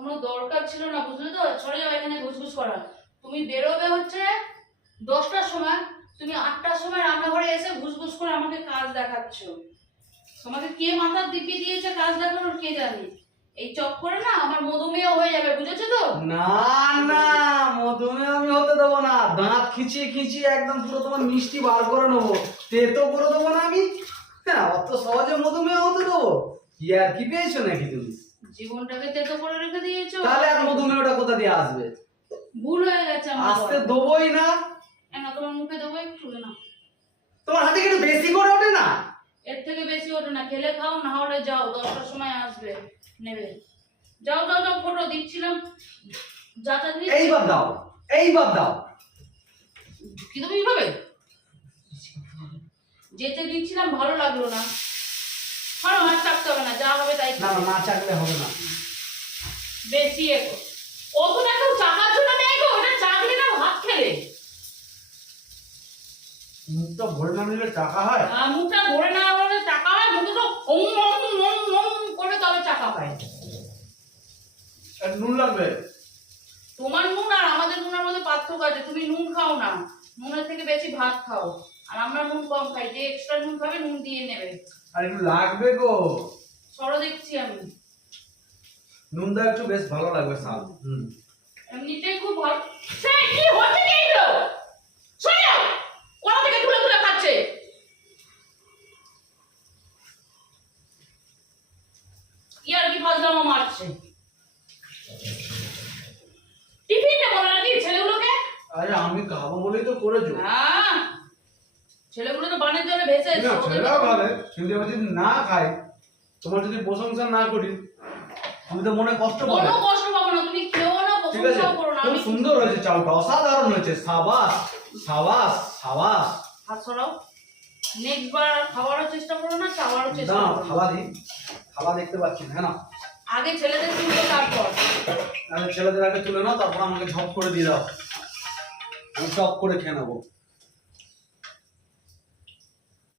কোনো দরকার ছিল না, বুঝলে তো? চলে যাও এখানে ঘুষঘুষ করা। তুমি বেরোবে হচ্ছে দশটার সময়, তুমি আটটার সময় রান্নাঘরে এসে ঘুষঘুষ করে আমাকে কাজ দেখাচ্ছ। তোমাকে কে মাথার দিব্যি দিয়েছে কাজ দেখানোর কে জানে? এই চক্করে না আমার মধুমেহ হয়ে যাবে, বুঝেছ তো? না না মধুমে আমি হতে দেবো না। দাঁত খিচিয়ে খিচিয়ে একদম পুরো তোমার মিষ্টি বার করে নেব। তেতো করে দেবো না আমি? হ্যাঁ অত সহজে মধুমেহ হতে দেবো? কি আর কি পেয়েছ নাকি তুমি? জীবনটাকে তেতো করে রেখে দিয়েছ। তাহলে আর মধুমেহটা কোথা দিয়ে আসবে? ভুল হয়ে গেছে আমার আসতে দেবোই না। না তোমার মুখে দেবো একটু না। তোমার হাতে কিন্তু বেশি করে ওঠে না? এর থেকে বেশি ওঠে না। খেলে খাও না হলে যাও দশটার সময় আসবে নেবে। যাও যাও যাও ফটো দিচ্ছিলাম। যা যা জিনিস এইবার দাও এইবার দাও। কি তুমি এইভাবে? যেতে দিচ্ছিলাম ভালো লাগল না। ভালো হাত চাপতে হবে না যা হবে তাই না না, না চাকলে হবে না। বেশি এগো। অত দেখো চাকার জন্য নেই গো ওটা চাকলে না ভাত খেলে। মুখটা ভরে না নিলে টাকা হয়? আহ, মুখটা ভরে না হলে চাকা হয় মুখে তো ওম ওম ওম ওম করে তবে চাকা হয় আর নুন লাগবে? তোমার নুন আর আমাদের নুনের মধ্যে পার্থক্য আছে তুমি নুন খাও না। নুনের থেকে বেশি ভাত খাও। আর আমরা নুন কম খাই যে এক্সট্রা নুন খাবে নুন দিয়ে নেবে। আর একটু লাগবে গো। সরো দেখছি আমি। একটু বেশ ভালো লাগবে স্বাদ হুম। এমনিতেই খুব ভালো। কি হচ্ছে কি এগুলো? সরে যাও! কোথা থেকে তুলে তুলে খাচ্ছে। ইয়ার কি ফাজলামো মারছে? টিফিন দেবো না নাকি ছেলেগুলোকে? আরে আমি খাব বলেই তো করেছ। হ্যাঁ ছেলেগুলো তো বানের জলে ভেসে তো- ভাবে কিন্তু আমি যদি না খাই তোমার যদি প্রশংসা না করি তুমি তো মনে কষ্ট পাবে। কোনো কষ্ট পাবো না তুমি কেউ না আছে? করো না খুব আমি সুন্দর হয়েছে চালটা অসাধারণ হয়েছে সাবাস সাবাস সাবাস। হাত সরাও। নেক্সট বার খাওয়ারও চেষ্টা করো না খাওয়ারও চেষ্টা না। খাওয়া দিই। খাওয়া দেখতে পাচ্ছি না, হ্যাঁ না? আগে ছেলেদের তুলবো তারপর। আমি ছেলেদের আগে তুলে নাও তারপর আমাকে ঝপ করে দিয়ে দাও। আমি সব করে খেয়ে নেব।